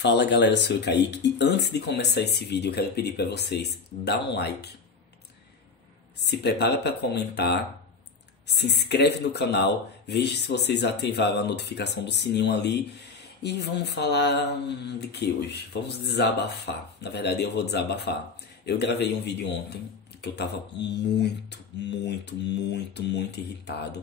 Fala galera, eu sou o Kaique e antes de começar esse vídeo eu quero pedir para vocês, dá um like, se prepara para comentar, se inscreve no canal, veja se vocês ativaram a notificação do sininho ali e vamos falar de que hoje? Vamos desabafar, na verdade eu vou desabafar. Eu gravei um vídeo ontem que eu tava muito irritado.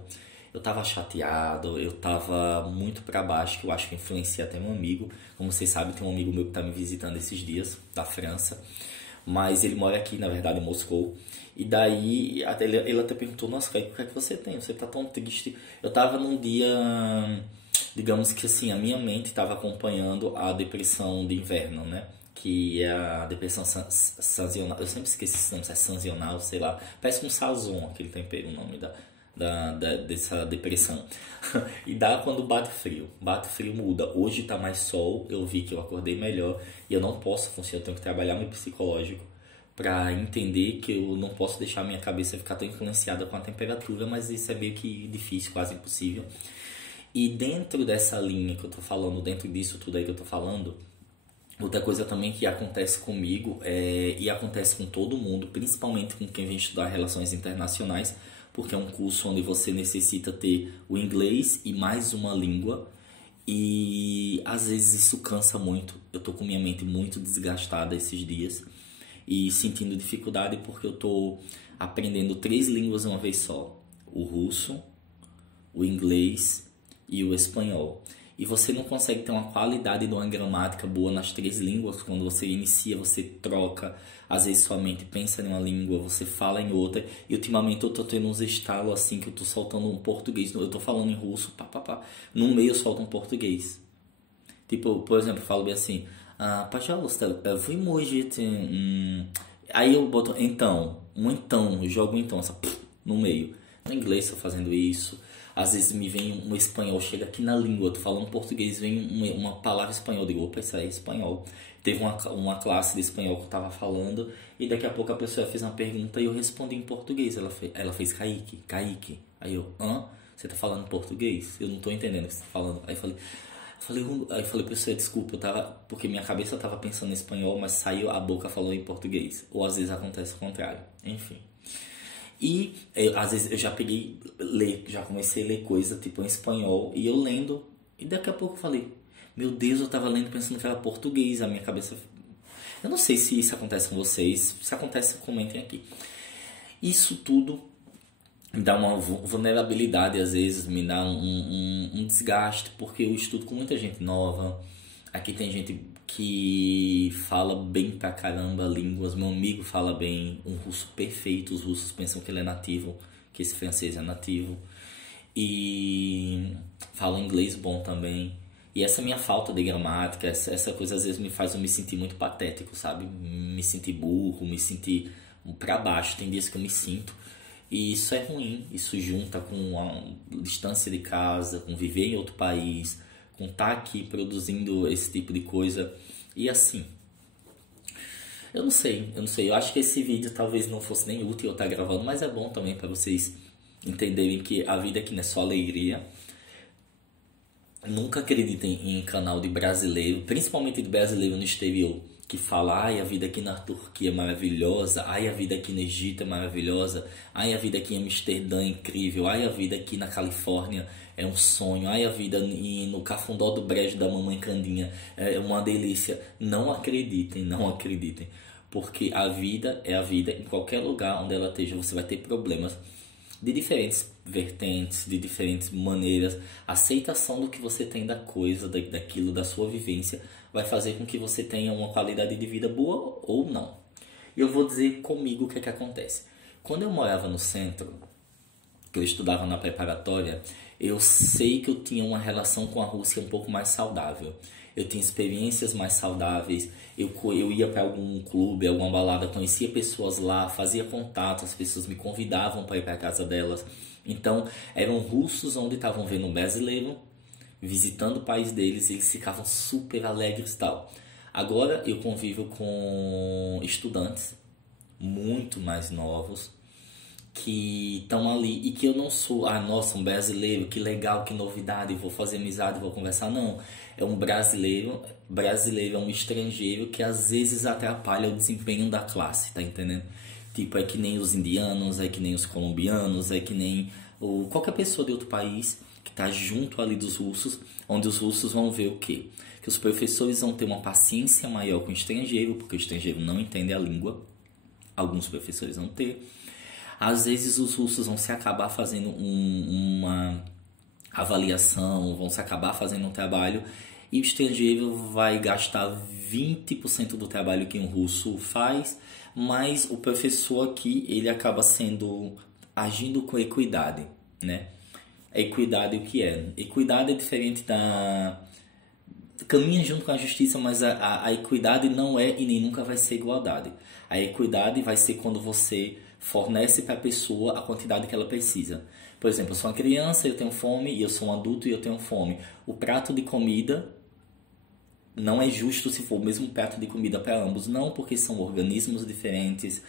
Eu tava chateado, eu tava muito pra baixo, que eu acho que influencia até meu amigo. Como vocês sabem, tem um amigo meu que tá me visitando esses dias, da França. Mas ele mora aqui, na verdade, em Moscou. E daí, ele até perguntou, nossa, Kaique, o que é que você tem? Você tá tão triste. Eu tava num dia, digamos que assim, a minha mente tava acompanhando a depressão de inverno, né? Que é a depressão sazonal. Eu sempre esqueço esse nome, se é sazonal, sei lá. Parece um sazon, aquele tempero, o nome dessa depressão. E dá quando bate frio. Bate frio muda. Hoje tá mais sol, eu vi que eu acordei melhor e eu não posso funcionar, eu tenho que trabalhar meu psicológico para entender que eu não posso deixar minha cabeça ficar tão influenciada com a temperatura, mas isso é meio que difícil, quase impossível. E dentro dessa linha que eu tô falando, dentro disso tudo aí que eu tô falando, outra coisa também que acontece comigo e acontece com todo mundo, principalmente com quem vem estudar relações internacionais, porque é um curso onde você necessita ter o inglês e mais uma língua e às vezes isso cansa muito. Eu tô com minha mente muito desgastada esses dias e sentindo dificuldade porque eu tô aprendendo 3 línguas de uma vez só: o russo, o inglês e o espanhol. E você não consegue ter uma qualidade de uma gramática boa nas 3 línguas. Quando você inicia, você troca. Às vezes sua mente pensa em uma língua, você fala em outra. E ultimamente eu tô tendo uns estalos assim que eu tô soltando um português. Eu tô falando em russo, no meio eu solto um português. Tipo, por exemplo, eu falo bem assim: Pajalosta, вы можете... Aí eu boto então, eu jogo um então, no meio. No inglês tô fazendo isso. Às vezes me vem um espanhol, chega aqui na língua, eu tô falando português, vem uma palavra espanhol, eu digo, opa, isso aí é espanhol. Teve uma classe de espanhol que eu tava falando e daqui a pouco a pessoa fez uma pergunta e eu respondi em português. Ela fez Kaique. Aí eu, você tá falando português? Eu não tô entendendo o que você tá falando. Aí eu falei, professor, desculpa, porque minha cabeça tava pensando em espanhol, mas saiu a boca falou em português. Ou às vezes acontece o contrário, enfim. E às vezes eu já já comecei a ler coisa tipo em espanhol e eu lendo, e daqui a pouco eu falei, meu Deus, eu tava lendo pensando que era português, a minha cabeça... Eu não sei se isso acontece com vocês, se acontece, comentem aqui. Isso tudo me dá uma vulnerabilidade, às vezes me dá um desgaste, porque eu estudo com muita gente nova. Aqui tem gente que fala bem pra caramba línguas. Meu amigo fala bem um russo perfeito. Os russos pensam que ele é nativo, que esse francês é nativo. E fala inglês bom também. E essa minha falta de gramática, essa coisa às vezes me faz eu me sentir muito patético, sabe? Me sentir burro, me sentir pra baixo. Tem dias que eu me sinto. E isso é ruim. Isso junta com a distância de casa, com viver em outro país, com estar aqui produzindo esse tipo de coisa. E assim, eu não sei. Eu acho que esse vídeo talvez não fosse nem útil eu estar gravando, mas é bom também para vocês entenderem que a vida aqui não é só alegria. Nunca acreditem em canal de brasileiro, principalmente de brasileiro no exterior, que fala, ai, a vida aqui na Turquia é maravilhosa, ai, a vida aqui no Egito é maravilhosa, ai, a vida aqui em Amsterdã é incrível, ai, a vida aqui na Califórnia é um sonho, ai, a vida no Cafundó do Brejo da Mamãe Candinha é uma delícia. Não acreditem, porque a vida é a vida, em qualquer lugar onde ela esteja você vai ter problemas de diferentes vertentes, de diferentes maneiras. A aceitação do que você tem da coisa, daquilo, da sua vivência, vai fazer com que você tenha uma qualidade de vida boa ou não. E eu vou dizer comigo o que é que acontece. Quando eu morava no centro, que eu estudava na preparatória, eu sei que eu tinha uma relação com a Rússia um pouco mais saudável. Eu tinha experiências mais saudáveis, eu ia para algum clube, alguma balada, conhecia pessoas lá, fazia contato, as pessoas me convidavam para ir para a casa delas. Então, eram russos onde estavam vendo um brasileiro, visitando o país deles, e eles ficavam super alegres e tal. Agora eu convivo com estudantes muito mais novos, que estão ali e que eu não sou, ah, nossa, um brasileiro, que legal, que novidade, vou fazer amizade, vou conversar. Não, é um brasileiro, brasileiro é um estrangeiro que às vezes atrapalha o desempenho da classe, tá entendendo? Tipo, é que nem os indianos, é que nem os colombianos, é que nem qualquer pessoa de outro país que tá junto ali dos russos, onde os russos vão ver o quê? Que os professores vão ter uma paciência maior com o estrangeiro, porque o estrangeiro não entende a língua, alguns professores vão ter. Às vezes os russos vão se acabar fazendo uma avaliação, vão se acabar fazendo um trabalho e o estrangeiro vai gastar 20% do trabalho que um russo faz, mas o professor aqui, ele acaba agindo com equidade, né? A equidade o que é? Equidade é diferente caminha junto com a justiça, mas a equidade não é e nem nunca vai ser igualdade. A equidade vai ser quando você fornece para a pessoa a quantidade que ela precisa. Por exemplo, eu sou uma criança, eu tenho fome, e eu sou um adulto e eu tenho fome. O prato de comida não é justo se for o mesmo prato de comida para ambos. Não, porque são organismos diferentes,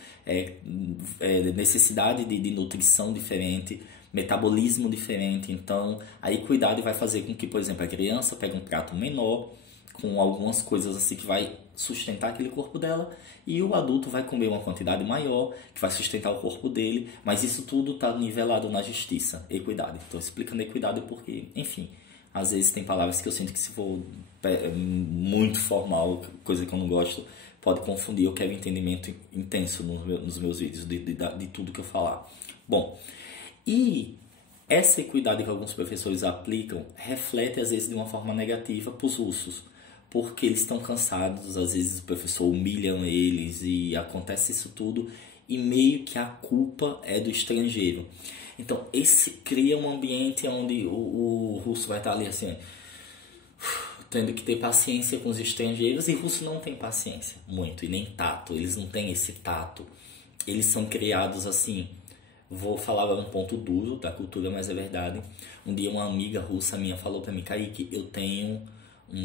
necessidade de nutrição diferente, metabolismo diferente. Então, a equidade vai fazer com que, por exemplo, a criança pegue um prato menor, com algumas coisas assim que vai sustentar aquele corpo dela, e o adulto vai comer uma quantidade maior, que vai sustentar o corpo dele, mas isso tudo está nivelado na justiça, equidade. Estou explicando equidade porque, enfim, às vezes tem palavras que eu sinto que se for muito formal, coisa que eu não gosto, pode confundir. Eu quero entendimento intenso nos meus vídeos, de tudo que eu falar. Bom, e essa equidade que alguns professores aplicam reflete às vezes de uma forma negativa para os russos, porque eles estão cansados, às vezes o professor humilha eles e acontece isso tudo e meio que a culpa é do estrangeiro. Então esse cria um ambiente onde o russo vai estar ali assim, tendo que ter paciência com os estrangeiros, e o russo não tem paciência muito e nem tato, eles não têm esse tato, eles são criados assim. Vou falar um ponto duro da cultura, mas é verdade. Um dia uma amiga russa minha falou pra mim: Kaique, eu tenho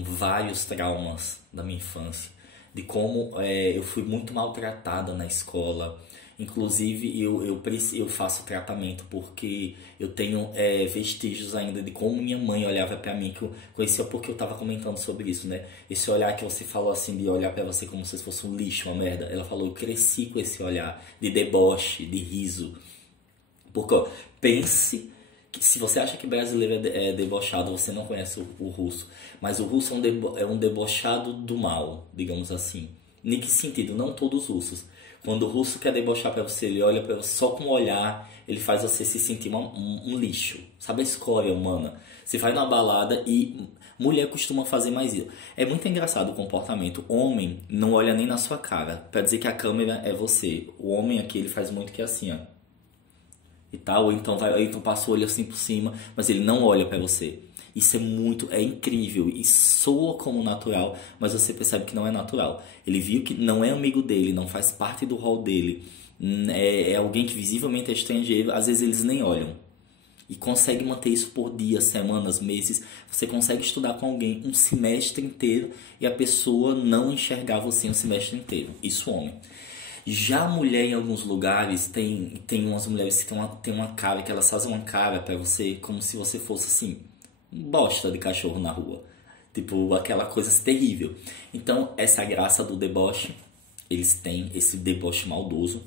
vários traumas da minha infância, de como eu fui muito maltratada na escola. Inclusive eu faço tratamento porque eu tenho vestígios ainda de como minha mãe olhava pra mim, que eu conhecia porque eu tava comentando sobre isso, né? Esse olhar que você falou assim, de olhar pra você como se fosse um lixo, uma merda. Ela falou: eu cresci com esse olhar de deboche, de riso. Porque, ó, pense que se você acha que brasileiro é debochado, você não conhece o russo. Mas o russo é um debochado do mal, digamos assim. Em que sentido? Não todos os russos. Quando o russo quer debochar pra você, ele olha pra você só com o olhar, ele faz você se sentir um lixo. Sabe a escória humana? Você vai numa balada e mulher costuma fazer mais isso. É muito engraçado o comportamento. Homem não olha nem na sua cara, pra dizer que a câmera é você. O homem aqui, ele faz muito que é assim, ó. E tal, ou então passa o olho assim por cima, mas ele não olha pra você. Isso é incrível e soa como natural, mas você percebe que não é natural. Ele viu que não é amigo dele, não faz parte do rol dele, é alguém que visivelmente é estrangeiro, às vezes eles nem olham. E consegue manter isso por dias, semanas, meses. Você consegue estudar com alguém um semestre inteiro e a pessoa não enxergar você um semestre inteiro. Isso, homem. Já a mulher, em alguns lugares, tem umas mulheres que tem uma cara, que elas fazem uma cara pra você como se você fosse assim, bosta de cachorro na rua. Tipo, aquela coisa terrível. Então, essa é a graça do deboche. Eles têm esse deboche maldoso.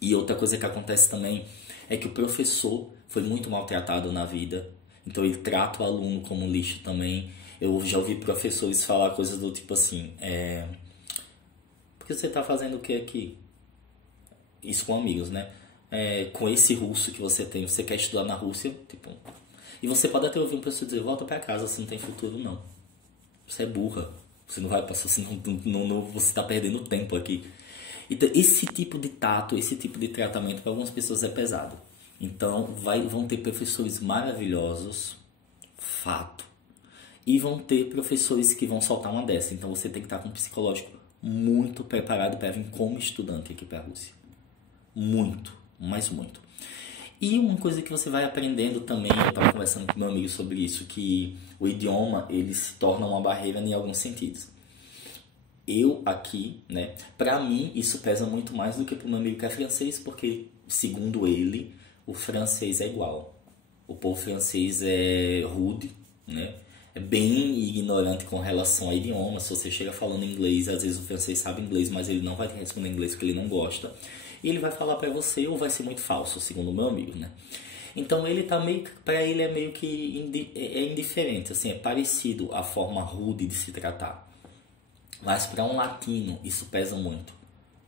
E outra coisa que acontece também é que o professor foi muito maltratado na vida. Então, ele trata o aluno como um lixo também. Eu já ouvi professores falar coisas do tipo assim... Por que você tá fazendo o que aqui? Isso com amigos, né? Com esse russo que você tem, você quer estudar na Rússia, tipo... E você pode até ouvir um professor dizer: volta pra casa, você não tem futuro não. Você é burra. Você não vai passar, você tá perdendo tempo aqui. Então, esse tipo de tato, esse tipo de tratamento para algumas pessoas é pesado. Então, vão ter professores maravilhosos, fato. E vão ter professores que vão soltar uma dessa. Então, você tem que estar com um psicológico muito preparado para vir como estudante aqui para a Rússia. Muito, mas muito. E uma coisa que você vai aprendendo também, eu estava conversando com meu amigo sobre isso, que o idioma, ele se torna uma barreira em alguns sentidos. Eu aqui, né, pra mim isso pesa muito mais do que pro meu amigo que é francês, porque segundo ele, o francês é igual. O povo francês é rude, né? É bem ignorante com relação a idiomas. Se você chega falando inglês, às vezes o francês sabe inglês, mas ele não vai te responder em inglês porque ele não gosta. E ele vai falar pra você ou vai ser muito falso, segundo o meu amigo, né? Então ele tá meio que, pra ele é meio que é indiferente, assim, é parecido a forma rude de se tratar. Mas para um latino isso pesa muito.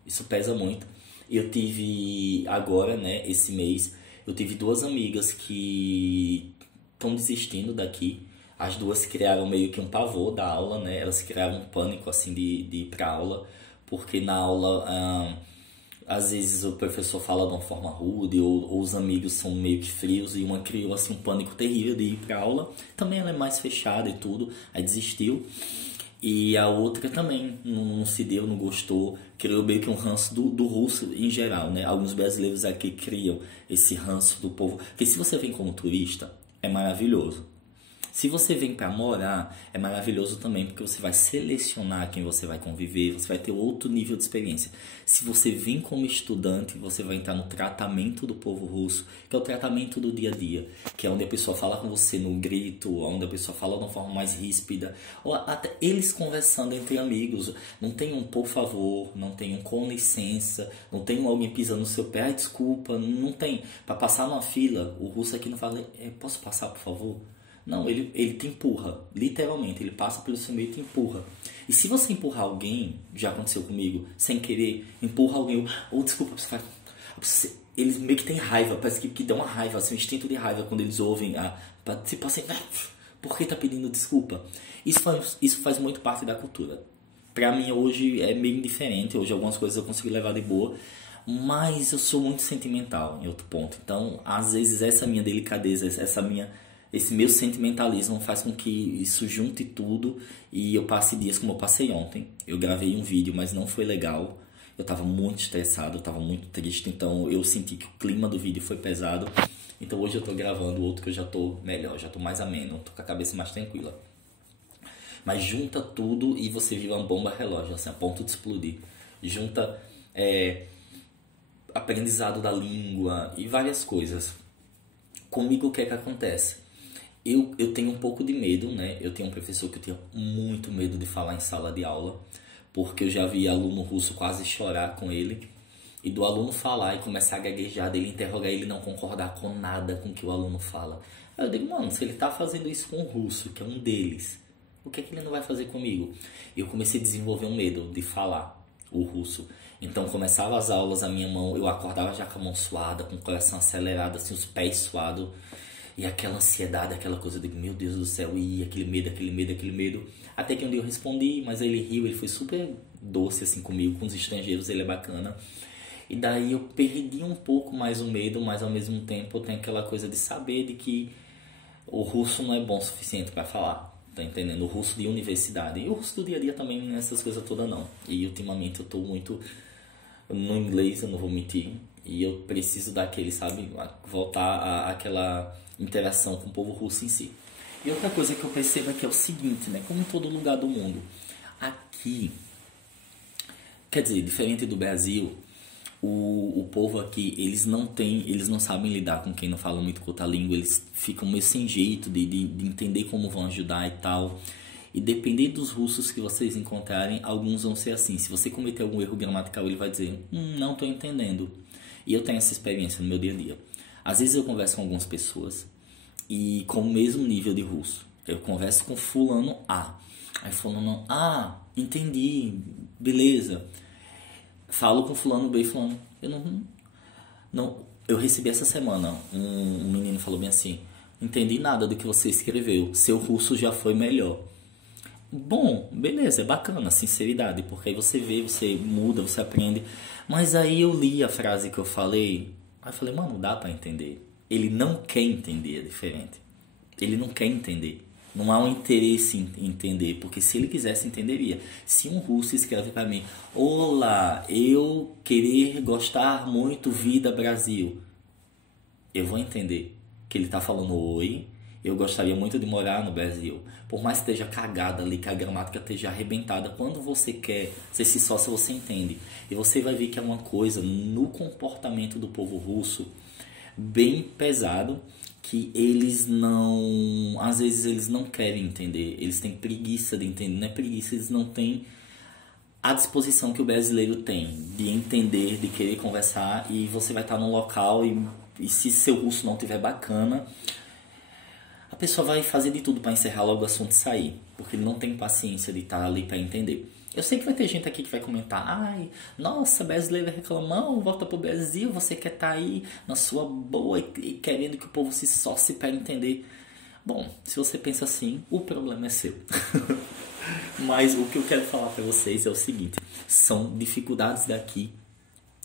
Isso pesa muito. Eu tive agora, né, esse mês, eu tive duas amigas que estão desistindo daqui. As duas criaram meio que um pavor da aula, né? Elas criaram um pânico assim de ir pra aula, porque na aula às vezes o professor fala de uma forma rude ou os amigos são meio que frios e uma criou assim um pânico terrível de ir pra aula. Também ela é mais fechada e tudo, aí desistiu. E a outra também não se deu, não gostou, criou meio que um ranço do russo em geral, né? Alguns brasileiros aqui criam esse ranço do povo, porque se você vem como turista, é maravilhoso. Se você vem para morar, é maravilhoso também, porque você vai selecionar quem você vai conviver, você vai ter outro nível de experiência. Se você vem como estudante, você vai entrar no tratamento do povo russo, que é o tratamento do dia a dia, que é onde a pessoa fala com você no grito, onde a pessoa fala de uma forma mais ríspida, ou até eles conversando entre amigos. Não tem um por favor, não tem um com licença, não tem um alguém pisando no seu pé, ai, desculpa, não tem. Para passar numa fila, o russo aqui não fala, posso passar por favor? Não, ele te empurra, literalmente, ele passa pelo seu meio e te empurra. E se você empurrar alguém, já aconteceu comigo, sem querer, empurra alguém, ou desculpa, eles meio que têm raiva, parece que dá uma raiva, assim, um instinto de raiva quando eles ouvem, tipo assim, por que tá pedindo desculpa? Isso faz muito parte da cultura. Pra mim hoje é meio indiferente, hoje algumas coisas eu consigo levar de boa, mas eu sou muito sentimental em outro ponto. Então, às vezes essa minha delicadeza, esse meu sentimentalismo faz com que isso junte tudo e eu passe dias como eu passei ontem. Eu gravei um vídeo, mas não foi legal. Eu estava muito estressado, eu estava muito triste, então eu senti que o clima do vídeo foi pesado. Então hoje eu estou gravando outro que eu já estou melhor, já estou mais ameno, estou com a cabeça mais tranquila. Mas junta tudo e você vira uma bomba relógio, assim, a ponto de explodir. Junta aprendizado da língua e várias coisas. Comigo o que é que acontece? Eu tenho um pouco de medo, né? Eu tenho um professor que eu tinha muito medo de falar em sala de aula, porque eu já vi aluno russo quase chorar com ele, e do aluno falar e começar a gaguejar, dele interrogar ele e não concordar com nada com o que o aluno fala. Aí eu digo, mano, se ele tá fazendo isso com o russo, que é um deles, o que é que ele não vai fazer comigo? E eu comecei a desenvolver um medo de falar o russo. Então começava as aulas, a minha mão, eu acordava já com a mão suada, com o coração acelerado, assim, os pés suados. E aquela ansiedade, aquela coisa de, meu Deus do céu, e aquele medo. Até que um dia eu respondi, mas ele riu, ele foi super doce assim comigo, com os estrangeiros, ele é bacana. E daí eu perdi um pouco mais o medo, mas ao mesmo tempo eu tenho aquela coisa de saber de que o russo não é bom o suficiente para falar. Tá entendendo? O russo de universidade. E o russo do dia a dia também, essas coisas todas não. E ultimamente eu tô muito no inglês, eu não vou mentir. E eu preciso daquele, sabe? Voltar àquela interação com o povo russo em si. E outra coisa que eu percebo aqui é o seguinte, né? Como em todo lugar do mundo, aqui, quer dizer, diferente do Brasil, o povo aqui, eles não sabem lidar com quem não fala muito outra língua, eles ficam meio sem jeito de entender como vão ajudar e tal. E dependendo dos russos que vocês encontrarem, alguns vão ser assim. Se você cometer algum erro gramatical, ele vai dizer, não estou entendendo. E eu tenho essa experiência no meu dia a dia. Às vezes eu converso com algumas pessoas e com o mesmo nível de russo. Eu converso com fulano A. Aí fulano A, entendi, beleza. Falo com fulano B e fulano. Eu recebi essa semana, um menino falou bem assim, entendi nada do que você escreveu, seu russo já foi melhor. Bom, beleza, é bacana, sinceridade, porque aí você vê, você muda, você aprende. Mas aí eu li a frase que eu falei, aí eu falei, mano, dá pra entender. Ele não quer entender, é diferente. Ele não quer entender. Não há um interesse em entender, porque se ele quisesse, entenderia. Se um russo escreve pra mim, olá, eu querer gostar muito vida Brasil, eu vou entender que ele tá falando oi, Eu gostaria muito de morar no Brasil. Por mais que esteja cagada ali, que a gramática esteja arrebentada, quando você quer ser esse sócio, você entende. E você vai ver que é uma coisa no comportamento do povo russo bem pesado, que eles não... Às vezes eles não querem entender. Eles têm preguiça de entender. Não é preguiça, eles não têm a disposição que o brasileiro tem de entender, de querer conversar, e você vai estar num local e se seu russo não estiver bacana, a pessoa vai fazer de tudo para encerrar logo o assunto e sair, porque ele não tem paciência de estar ali para entender. Eu sei que vai ter gente aqui que vai comentar: ai, nossa, brasileiro reclamão, volta pro Brasil, você quer estar aí na sua boa e querendo que o povo se socie para entender. Bom, se você pensa assim, o problema é seu. Mas o que eu quero falar para vocês é o seguinte: são dificuldades daqui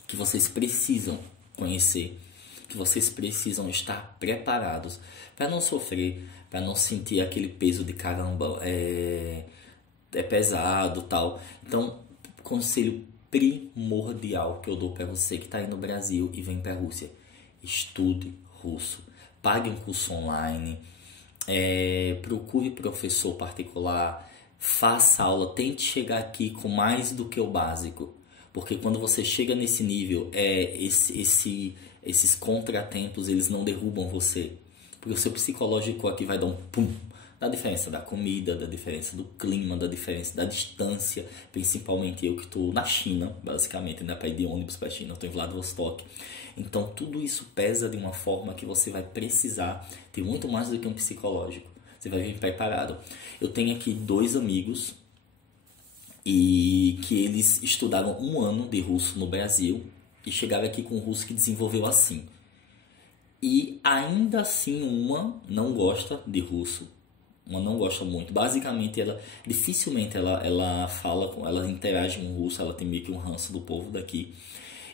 que vocês precisam conhecer, que vocês precisam estar preparados para não sofrer, para não sentir aquele peso de caramba, é pesado, tal. Então, conselho primordial que eu dou para você que está aí no Brasil e vem para a Rússia: estude russo, pague um curso online, procure professor particular, faça aula, tente chegar aqui com mais do que o básico, porque quando você chega nesse nível, esses contratempos, eles não derrubam você, porque o seu psicológico aqui vai dar um pum, da diferença da comida, da diferença do clima, da diferença da distância, principalmente eu que estou na China, basicamente, né, para ir de ônibus para a China, estou em Vladivostok. Então tudo isso pesa de uma forma que você vai precisar ter muito mais do que um psicológico. Você vai vir preparado. Eu tenho aqui 2 amigos e que eles estudaram 1 ano de russo no Brasil e chegaram aqui com um russo que desenvolveu assim. E ainda assim uma não gosta de russo, uma não gosta muito. Basicamente dificilmente ela fala, ela interage com o russo, ela tem meio que um ranço do povo daqui.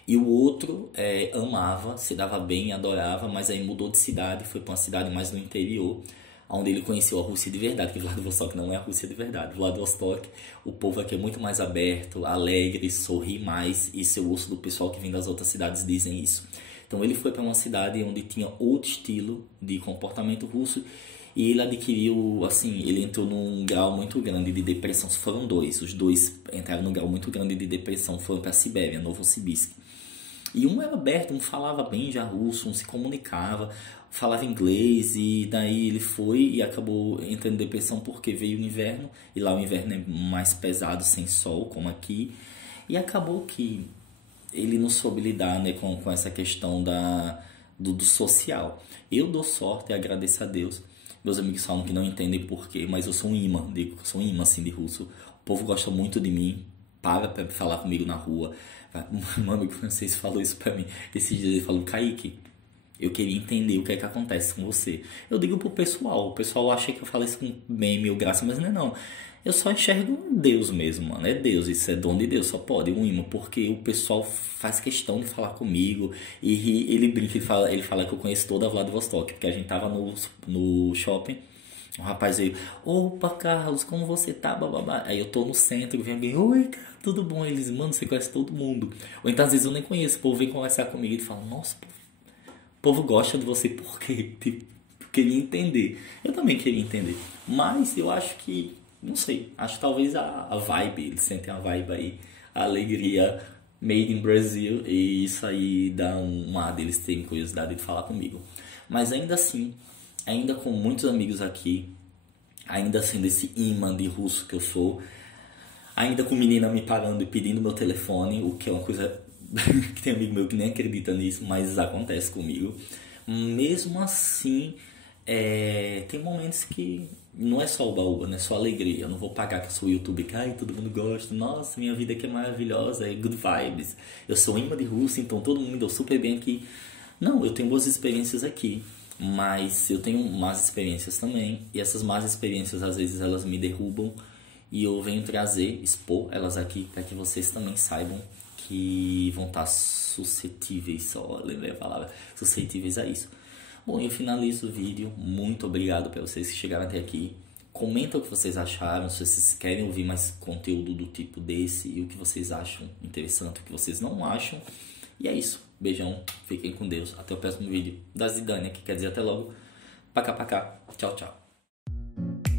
E o outro amava, se dava bem, adorava, mas aí mudou de cidade, foi para uma cidade mais no interior, onde ele conheceu a Rússia de verdade, que Vladivostok não é a Rússia de verdade. Vladivostok, o povo aqui é muito mais aberto, alegre, sorri mais, e isso eu ouço do pessoal que vem das outras cidades dizem isso. Então ele foi para uma cidade onde tinha outro estilo de comportamento russo, e ele adquiriu, assim, ele entrou num grau muito grande de depressão. Foram 2, os 2 entraram num grau muito grande de depressão, foram para a Sibéria, Novosibirsk. E um era aberto, um falava bem já russo, um se comunicava, falava inglês, e daí ele foi e acabou entrando em depressão porque veio o inverno, e lá o inverno é mais pesado, sem sol, como aqui, e acabou que ele não soube lidar, né, com essa questão do social. Eu dou sorte e agradeço a Deus. Meus amigos falam que não entendem porquê, mas eu sou um imã, sou um imã assim de russo. O povo gosta muito de mim, para falar comigo na rua. Um amigo francês falou isso pra mim esses dias, ele falou: Kaique, eu queria entender o que é que acontece com você. Eu digo pro pessoal, o pessoal acha que eu falo isso com meme ou graça, mas não é não. Eu só enxergo Deus mesmo, mano. É Deus, isso é dom de Deus, só pode, um imã, porque o pessoal faz questão de falar comigo. E ele brinca, ele fala que eu conheço toda a Vladivostok, porque a gente tava no shopping. O rapaz veio: opa, Carlos, como você tá? Bababá. Aí eu tô no centro, vem alguém: oi, cara, tudo bom? Eles: mano, você conhece todo mundo. Ou então às vezes eu nem conheço, o povo vem conversar comigo e fala: nossa, o povo gosta de você por quê? Tipo, queria entender. Eu também queria entender. Mas eu acho que, não sei, acho que talvez a vibe, eles sentem a vibe aí, a alegria made in Brazil, e isso aí dá um ar deles terem curiosidade de falar comigo. Mas ainda assim, ainda com muitos amigos aqui, ainda sendo esse imã de russo que eu sou, ainda com menina me parando e pedindo meu telefone, o que é uma coisa que tem amigo meu que nem acredita nisso, mas acontece comigo. Mesmo assim, tem momentos que não é só uba-uba, não é só alegria. Eu não vou pagar que eu sou YouTube, que ai, todo mundo gosta, nossa, minha vida aqui é maravilhosa, é good vibes. Eu sou imã de russo, então todo mundo me deu super bem aqui. Não, eu tenho boas experiências aqui, mas eu tenho más experiências também, e essas más experiências às vezes elas me derrubam, e eu venho expor elas aqui para que vocês também saibam que vão estar suscetíveis, só lembrei a palavra, suscetíveis a isso. Bom, eu finalizo o vídeo. Muito obrigado para vocês que chegaram até aqui. Comenta o que vocês acharam, se vocês querem ouvir mais conteúdo do tipo desse, e o que vocês acham interessante, o que vocês não acham. E é isso. Beijão, fiquem com Deus. Até o próximo vídeo. Da Zidane, que quer dizer até logo. Pacá, pacá. Tchau, tchau.